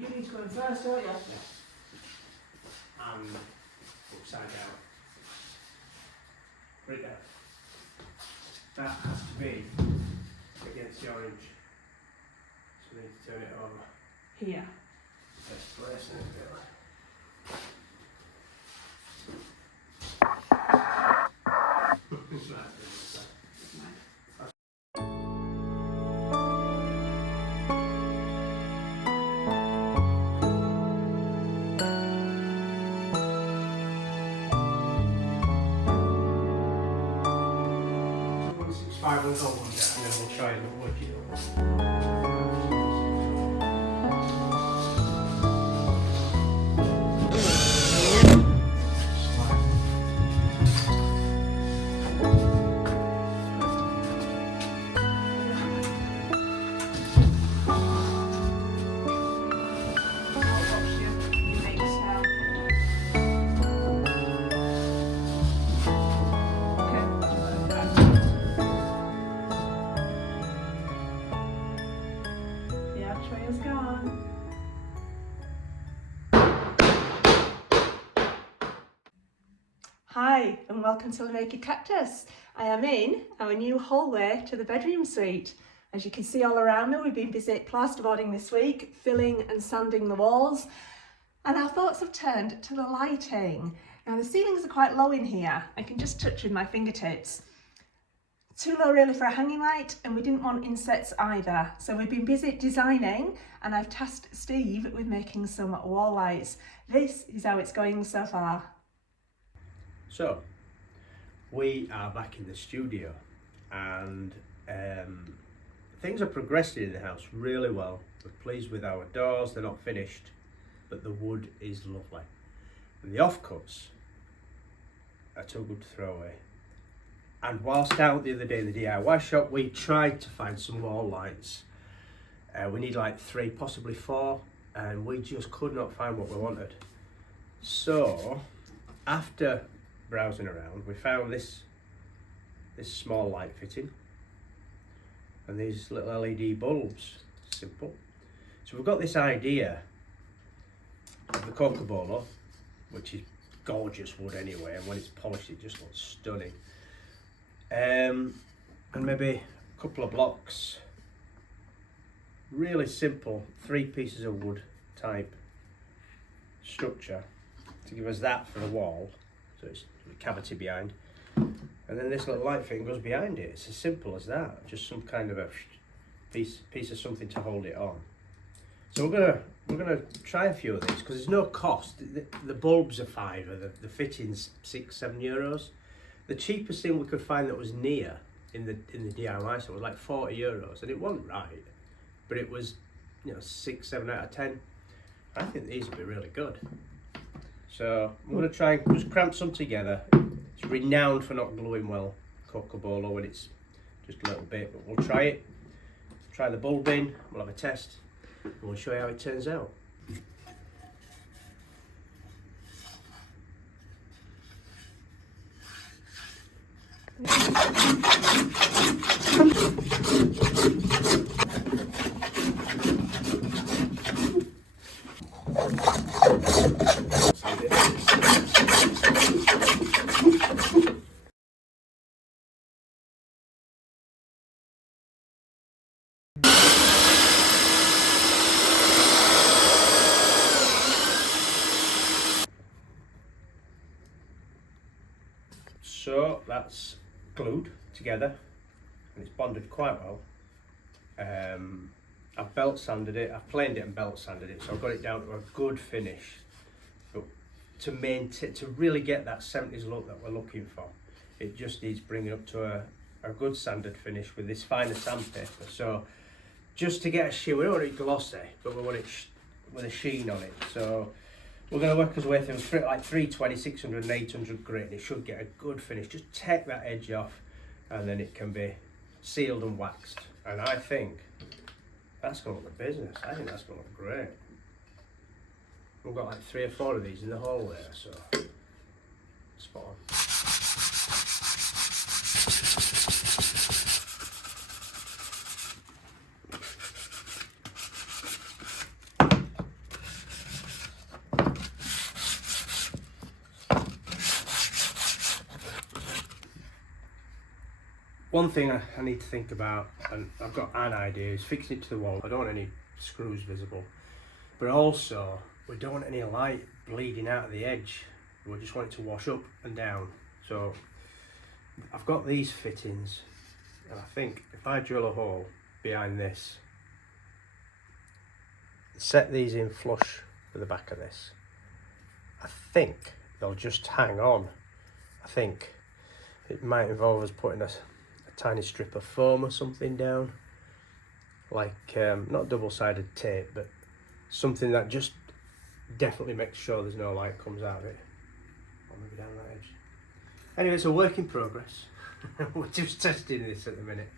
You need to go in first, don't you? Yeah. And upside down. Put it down. That has to be against the orange. So we need to turn it over. Here. Best place in it, really. Five and go one down, and then we'll try and work it Hi and welcome to the Naked Cactus. I am in our new hallway to the bedroom suite. As you can see all around me, we've been busy plasterboarding this week, filling and sanding the walls, and our thoughts have turned to the lighting. Now the ceilings are quite low in here. I can just touch with my fingertips. Too low really for a hanging light, and we didn't want insets either. So we've been busy designing, and I've tasked Steve with making some wall lights. This is how it's going so far. So, we are back in the studio, and things are progressing in the house really well. We're pleased with our doors, they're not finished, but the wood is lovely. And the offcuts are too good to throw away. And whilst out the other day in the DIY shop, we tried to find some wall lights. We need like 3, possibly 4, and we just could not find what we wanted. So, after browsing around, we found this small light fitting and these little LED bulbs. Simple. So we've got this idea of the Cocobolo, which is gorgeous wood anyway, and when it's polished it just looks stunning. And maybe a couple of blocks, really simple 3 pieces of wood type structure to give us that for a wall. So it's a cavity behind, and then this little light thing goes behind it. It's as simple as that, just some kind of a piece of something to hold it on. So we're gonna try a few of these because there's no cost. The bulbs are £5, the fittings €6-7. The cheapest thing we could find that was near in the DIY store was like €40, and it wasn't right, but it was 6-7 out of 10. I think these would be really good. So I'm going to try and just cramp some together. It's renowned for not gluing well, Cocobolo, when it's just a little bit, but we'll try it. Try the bulb in, we'll have a test, and we'll show you how it turns out. So that's glued together and it's bonded quite well. I've belt sanded it, I've planed it and belt sanded it, so I've got it down to a good finish. But to really get that 70s look that we're looking for, it just needs bringing up to a good sanded finish with this finer sandpaper. So just to get a sheen, we don't want it glossy, but we want it with a sheen on it. So we're going to work our way through like 320, 600 and 800 grit, and it should get a good finish. Just take that edge off and then it can be sealed and waxed. And I think that's going to look the business. I think that's going to look great. We've got like 3 or 4 of these in the hallway, so spot on. one thing I need to think about, and I've got an idea, is fixing it to the wall. I don't want any screws visible, but also we don't want any light bleeding out of the edge. We just want it to wash up and down. So I've got these fittings, and I think if I drill a hole behind this, set these in flush with the back of this, I think they'll just hang on. I think it might involve us putting a tiny strip of foam or something down, like not double-sided tape, but something that just definitely makes sure there's no light comes out of it, or maybe down that edge. Anyway, it's a work in progress. We're just testing this at the minute.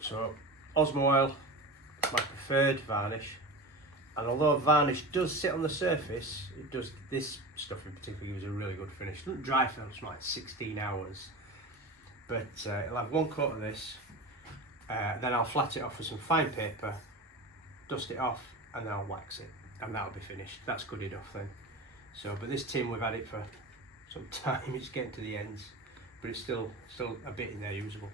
So Osmo oil, my preferred varnish, and although varnish does sit on the surface, it does, this stuff in particular gives a really good finish. It doesn't dry for like 16 hours, but it'll have one coat of this, then I'll flat it off with some fine paper, dust it off, and then I'll wax it, and that'll be finished. That's good enough then. So, but this tin, we've had it for some time, it's getting to the ends, but it's still a bit in there usable.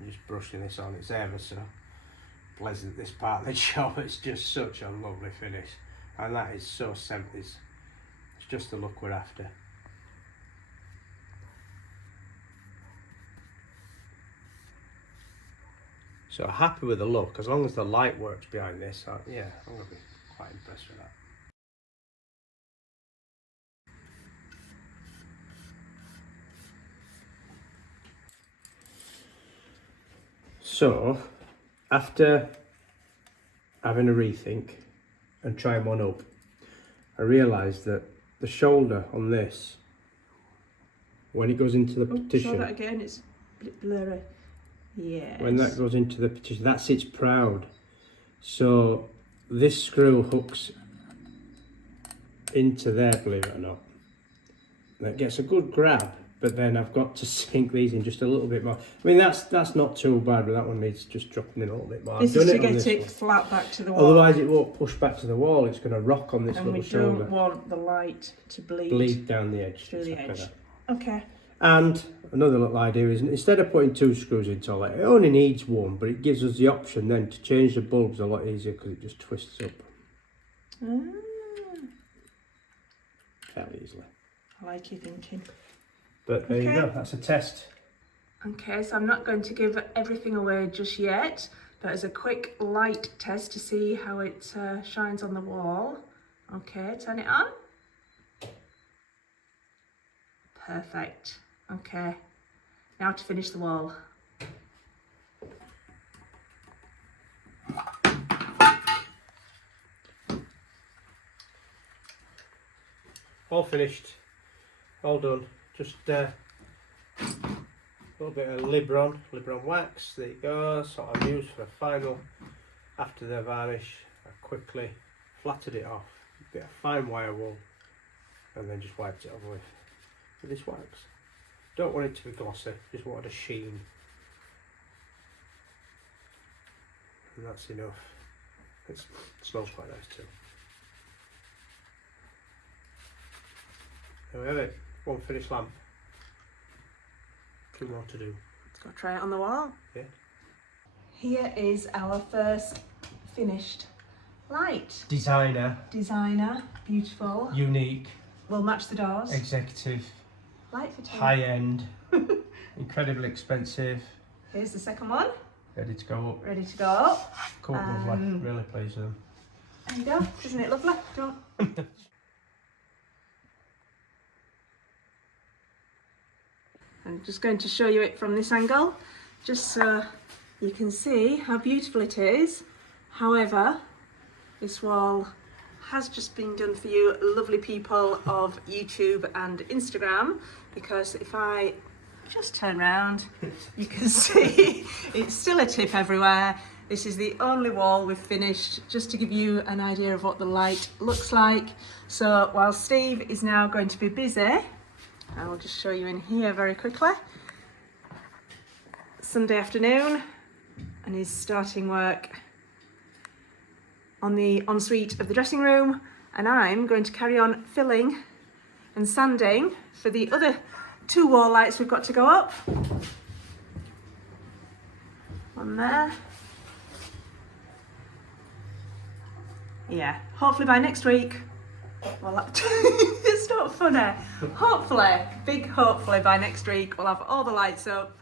I'm just brushing this on, it's ever so pleasant, this part of the job. It's just such a lovely finish, and that is so 70s. It's just the look we're after. So happy with the look, as long as the light works behind this, yeah, I'm going to be quite impressed with that. So, after having a rethink and trying one up, I realised that the shoulder on this, when it goes into the partition... Show that again, it's a bit blurry. Yes. When that goes into the partition, that sits proud. So this screw hooks into there, believe it or not. That gets a good grab, but then I've got to sink these in just a little bit more. I mean, that's not too bad, but that one needs just dropping in a little bit more. This is to get it flat back to the wall. Otherwise it won't push back to the wall, it's going to rock on this little shoulder. And we don't want the light to bleed down the edge. Through the edge. Okay. And another little idea is, instead of putting 2 screws into it, it only needs 1, but it gives us the option then to change the bulbs a lot easier because it just twists up fairly easily. I like your thinking. But there you go, that's a test. Okay, so I'm not going to give everything away just yet, but as a quick light test to see how it shines on the wall. Okay, turn it on. Perfect. Okay, now to finish the wall. All finished, all done. Just a little bit of Libron wax. There you go. Sort of used for a final. After the varnish, I quickly flattened it off. A bit of fine wire wool, and then just wiped it off with this wax. Don't want it to be glossy, just wanted a sheen. And that's enough. It smells quite nice too. There we have it, one finished lamp. 2 more to do. Let's go try it on the wall. Yeah. Here is our first finished light. Designer, beautiful. unique, Will match the doors. executive, Light for 2. high end, incredibly expensive. Here's the second one. Ready to go up. Ready to go up. Cool, lovely. Really pleased with them. There you go. Isn't it lovely? I'm just going to show you it from this angle, just so you can see how beautiful it is. However, this wall has just been done for you lovely people of YouTube and Instagram, because if I just turn around, you can see it's still a tip everywhere. This is the only wall we've finished, just to give you an idea of what the light looks like. So while Steve is now going to be busy, I will just show you in here very quickly. Sunday afternoon and he's starting work on the ensuite of the dressing room, and I'm going to carry on filling and sanding for the other 2 wall lights we've got to go up. One there. Yeah, hopefully by next week, well, it's not funny. Hopefully, big hopefully by next week, we'll have all the lights up